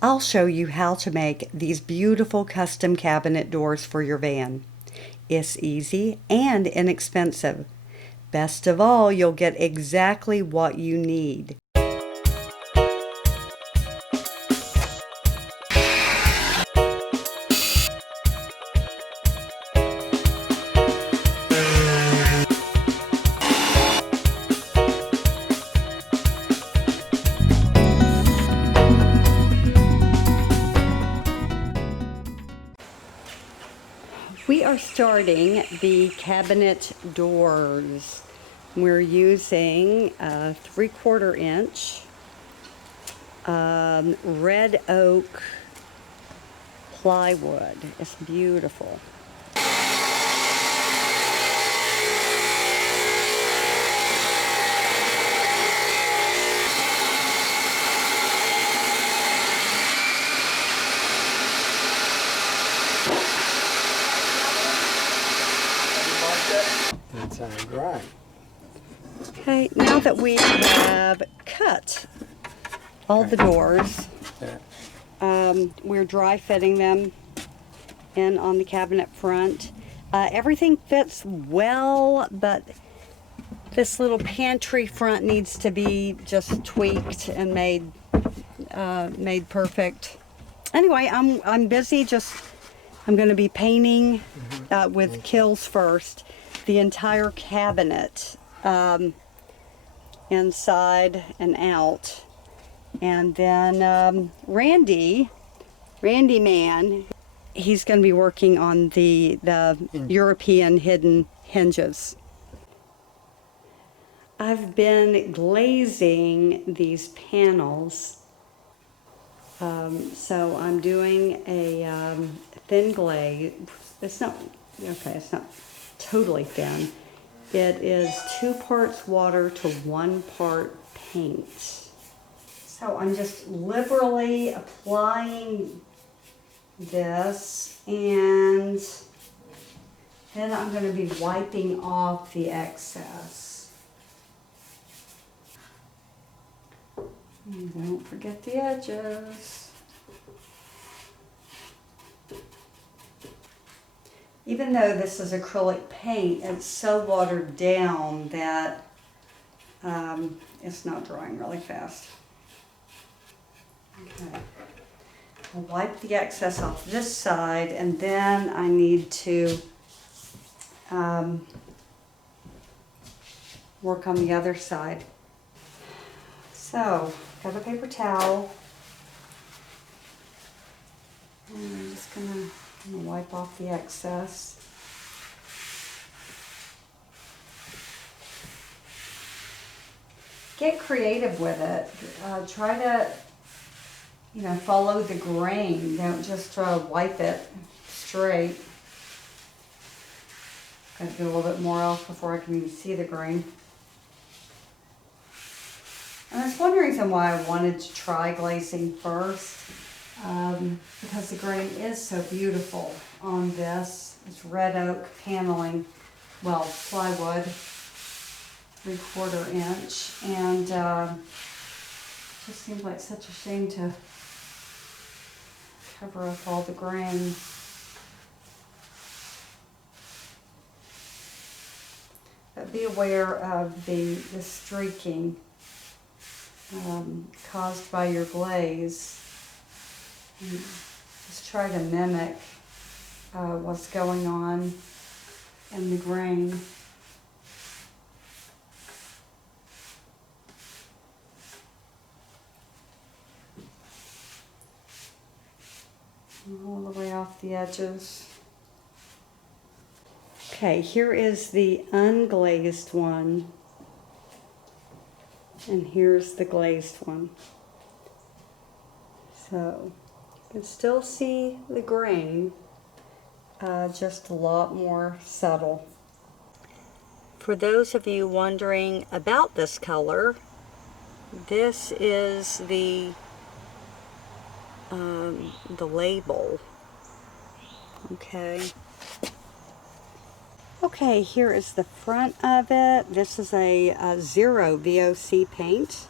I'll show you how to make these beautiful custom cabinet doors for your van. It's easy and inexpensive. Best of all, you'll get exactly what you need. We are starting the cabinet doors. We're using a 3/4 inch red oak plywood. It's beautiful. That sounds right. Okay, now that we have cut all the doors, we're dry fitting them in on the cabinet front. Everything fits well, but this little pantry front needs to be just tweaked and made perfect. Anyway, I'm busy. I'm going to be painting with Kills first the entire cabinet, inside and out, and then Randy Man, he's going to be working on the European hidden hinges. I've been glazing these panels, so I'm doing a thin glaze. It's not totally thin. It is 2 parts water to 1 part paint. So I'm just liberally applying this, and then I'm going to be wiping off the excess. And don't forget the edges. Even though this is acrylic paint, it's so watered down that it's not drying really fast. Okay. I'll wipe the excess off this side, and then I need to work on the other side. So, got a paper towel. And I'm just gonna wipe off the excess. Get creative with it. Try to, follow the grain. Don't just wipe it straight. Gotta get a little bit more off before I can even see the grain. And that's one reason why I wanted to try glazing first, because the grain is so beautiful on this. It's red oak paneling, well, plywood, 3/4 inch, and it just seems like such a shame to cover up all the grain. But be aware of the streaking caused by your glaze. And just try to mimic what's going on in the grain. All the way off the edges. Okay, here is the unglazed one, and here's the glazed one. So you can still see the grain, just a lot more subtle. For those of you wondering about this color, this is the label. Okay, here is the front of it. This is a 0 VOC paint.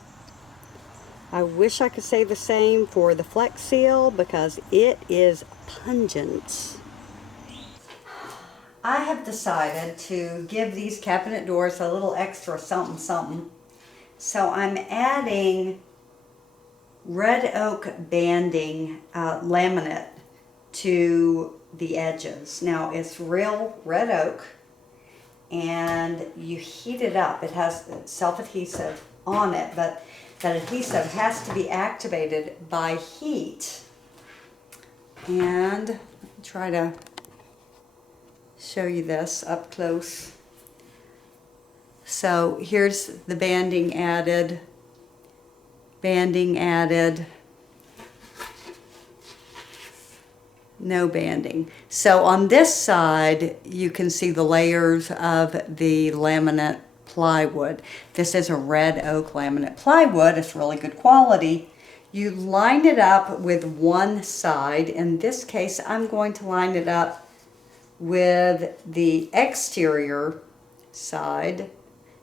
I wish I could say the same for the Flex Seal because it is pungent. I have decided to give these cabinet doors a little extra something something. So I'm adding red oak banding laminate to the edges. Now it's real red oak and you heat it up. It has self-adhesive on it, but that adhesive has to be activated by heat. And try to show you this up close. So here's the banding added, no banding. So on this side, you can see the layers of the laminate plywood. This is a red oak laminate plywood. It's really good quality. You line it up with one side. In this case, I'm going to line it up with the exterior side.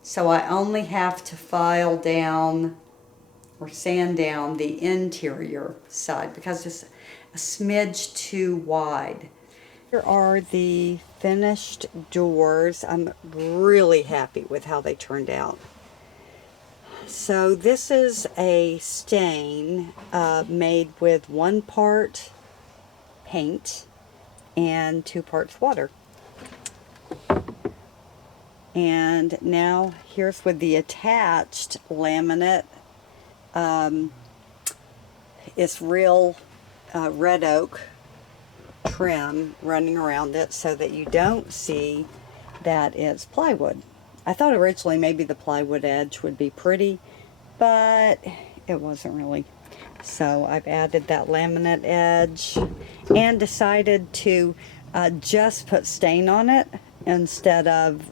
So I only have to file down or sand down the interior side because it's a smidge too wide. Here are the finished doors. I'm really happy with how they turned out. So this is a stain made with 1 part paint and 2 parts water. And now here's with the attached laminate. It's real red oak trim running around it so that you don't see that it's plywood. I thought originally maybe the plywood edge would be pretty, but it wasn't really. So I've added that laminate edge and decided to just put stain on it instead of,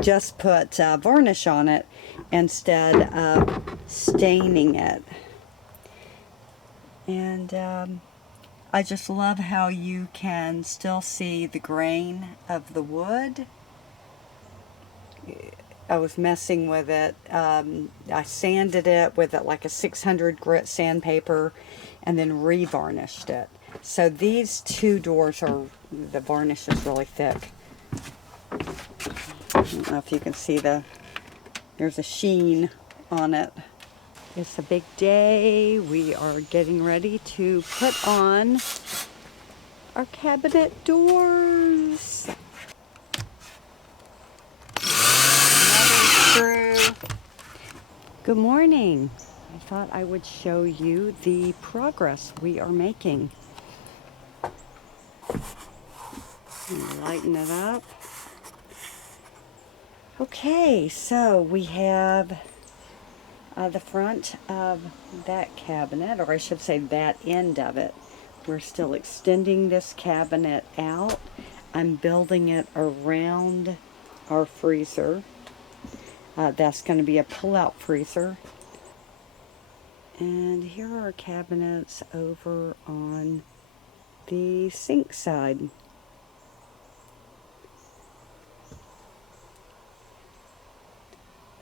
just put varnish on it instead of staining it. And I just love how you can still see the grain of the wood. I was messing with it. I sanded it with like a 600 grit sandpaper and then re-varnished it. So these 2 doors the varnish is really thick. I don't know if you can see there's a sheen on it. It's a big day. We are getting ready to put on our cabinet doors. Good morning. I thought I would show you the progress we are making. Lighten it up. Okay, so we have the front of that cabinet, or I should say that end of it. We're still extending this cabinet out. I'm building it around our freezer. That's going to be a pull-out freezer. And here are our cabinets over on the sink side.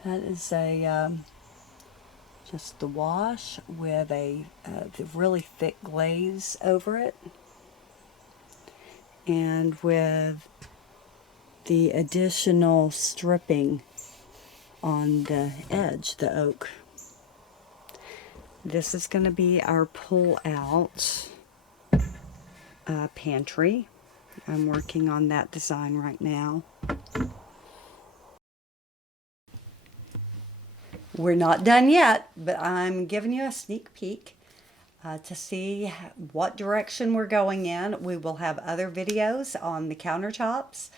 That is just the wash with the really thick glaze over it, and with the additional stripping on the edge, the oak. This is going to be our pull-out pantry. I'm working on that design right now. We're not done yet, but I'm giving you a sneak peek to see what direction we're going in. We will have other videos on the countertops,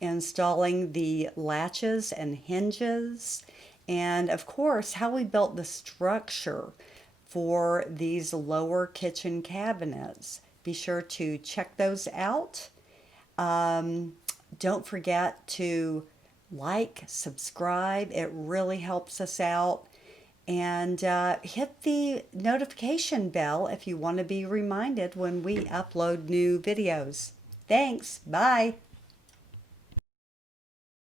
installing the latches and hinges, and of course how we built the structure for these lower kitchen cabinets. Be sure to check those out. Don't forget to like, subscribe. It really helps us out. And hit the notification bell if you want to be reminded when we upload new videos. Thanks. Bye.